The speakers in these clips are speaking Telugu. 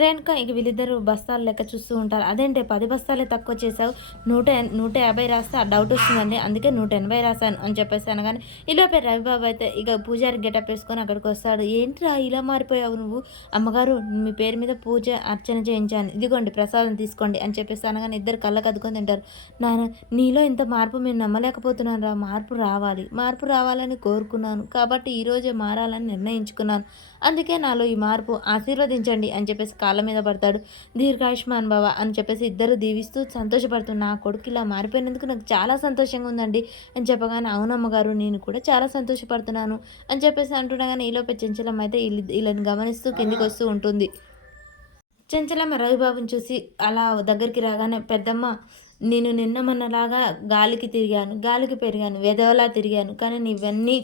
రేణుక ఇక వీళ్ళిద్దరు బస్తాలు లెక్క చూస్తూ ఉంటారు. అదేంటే పది బస్తాలే తక్కువ చేసావు నూట నూట యాభై రాస్తే ఆ డౌట్ వస్తుందండి. అందుకే నూట ఎనభై రాశాను అని చెప్పేసి అనగానే ఈలోపే రవిబాబు అయితే ఇక పూజారి గెటప్ వేసుకొని అక్కడికి వస్తాడు. ఏంట్రా ఇలా మారిపోయావు నువ్వు? అమ్మగారు మీ పేరు మీద పూజ అర్చన చేయించాను. ఇదిగోండి ప్రసాదం తీసుకోండి అని చెప్పేసి అనగానే ఇద్దరు కళ్ళ అద్దుకొని తింటారు. నాన్న నీలో ఇంత మార్పు మేము నమ్మలేకపోతున్నాను రా. మార్పు రావాలి. మార్పు రావాలని కోరుకున్నాను. కాబట్టి ఈరోజే మారాలని నిర్ణయించుకున్నాను. అందుకే నాలో ఈ మార్పు. ఆశీర్వదించండి అని చెప్పేసి కాళ్ళ మీద పడతాడు. దీర్ఘాయుష్మాన్ బావ అని చెప్పేసి ఇద్దరు దీవిస్తూ సంతోషపడుతున్న నా కొడుకు ఇలా మారిపోయినందుకు నాకు చాలా సంతోషంగా ఉందండి. అని చెప్పగానే అవునమ్మ గారు నేను కూడా చాలా సంతోషపడుతున్నాను అని చెప్పేసి అంటుండగానే ఈలోపే చెంచలమ్మ అయితే వీళ్ళని గమనిస్తూ కిందికి వస్తూ ఉంటుంది. చెంచలమ్మ రవిబాబుని చూసి అలా దగ్గరికి రాగానే పెద్దమ్మ నేను నిన్న మొన్నలాగా గాలికి తిరిగాను. గాలికి పెరిగాను. వెదవలా తిరిగాను. కానీ నీవన్నీ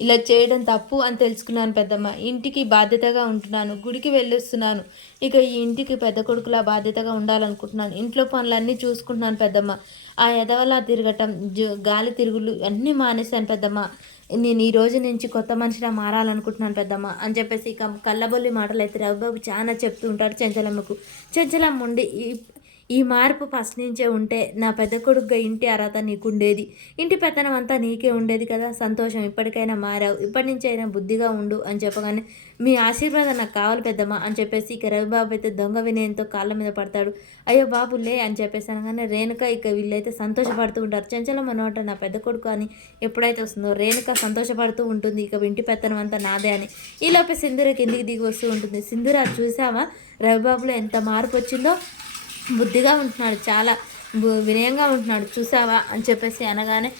ఇలా చేయడం తప్పు అని తెలుసుకున్నాను పెద్దమ్మ. ఇంటికి బాధ్యతగా ఉంటున్నాను. గుడికి వెళ్ళొస్తున్నాను. ఇక ఈ ఇంటికి పెద్ద కొడుకులా బాధ్యతగా ఉండాలనుకుంటున్నాను. ఇంట్లో పనులన్నీ చూసుకుంటున్నాను పెద్దమ్మ. ఆ ఎదవలా తిరగటం జ- గాలి తిరుగులు అన్నీ మానేశాను పెద్దమ్మ. నేను ఈ రోజు నుంచి కొత్త మనిషిలా మారాలనుకుంటున్నాను పెద్దమ్మ అని చెప్పేసి ఇక కళ్ళబొల్లి మాటలు అయితే రవిబాబు చాలా చెప్తూ ఉంటాడు చెంచలమ్మకు. చెంచలమ్మ ఉండి ఈ మార్పు ఫస్ట్ నుంచే ఉంటే నా పెద్ద కొడుకుగా ఇంటి అర్హత నీకు ఉండేది ఇంటి పెత్తనం అంతా నీకే ఉండేది కదా. సంతోషం ఇప్పటికైనా మారావు. ఇప్పటి నుంచి అయినా బుద్ధిగా ఉండు అని చెప్పగానే మీ ఆశీర్వాదం నాకు కావాలి పెద్దమ్మ అని చెప్పేసి ఇక రవిబాబు అయితే దొంగ వినయంతో కాళ్ళ మీద పడతాడు. అయ్యో బాబు లే అని చెప్పేసి అనగానే రేణుక ఇక వీళ్ళైతే సంతోషపడుతూ ఉంటారు. చెంచలమ్మ మనోట నా పెద్ద కొడుకు అని ఎప్పుడైతే వస్తుందో రేణుక సంతోషపడుతూ ఉంటుంది. ఇక ఇంటి పెత్తనం అంతా నాదే అని. ఈలోపే సింధుర కిందికి దిగి వస్తూ ఉంటుంది. సింధుర చూసావా రవిబాబులో ఎంత మార్పు వచ్చిందో? బుద్ధిగా ఉంటున్నాడు చాలా వినయంగా ఉంటున్నాడు. చూసావా? అని చెప్పేసి అనగానే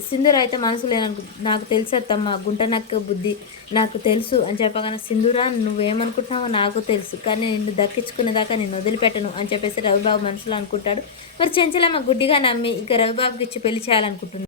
సింధూర అయితే మనసు లేననుకు నాకు తెలుసు అత్తమ్మ గుంట నక్క బుద్ధి నాకు తెలుసు అని చెప్పగానే సింధూరా నువ్వేమనుకుంటున్నావో నాకు తెలుసు కానీ నిన్ను దక్కించుకునేదాకా నేను వదిలిపెట్టను అని చెప్పేసి రవిబాబు మనసులో అనుకుంటాడు. మరి చెంచలమ్మ గుడ్డిగా నమ్మి ఇక రవిబాబుకి ఇచ్చి పెళ్ళి చేయాలనుకుంటుంది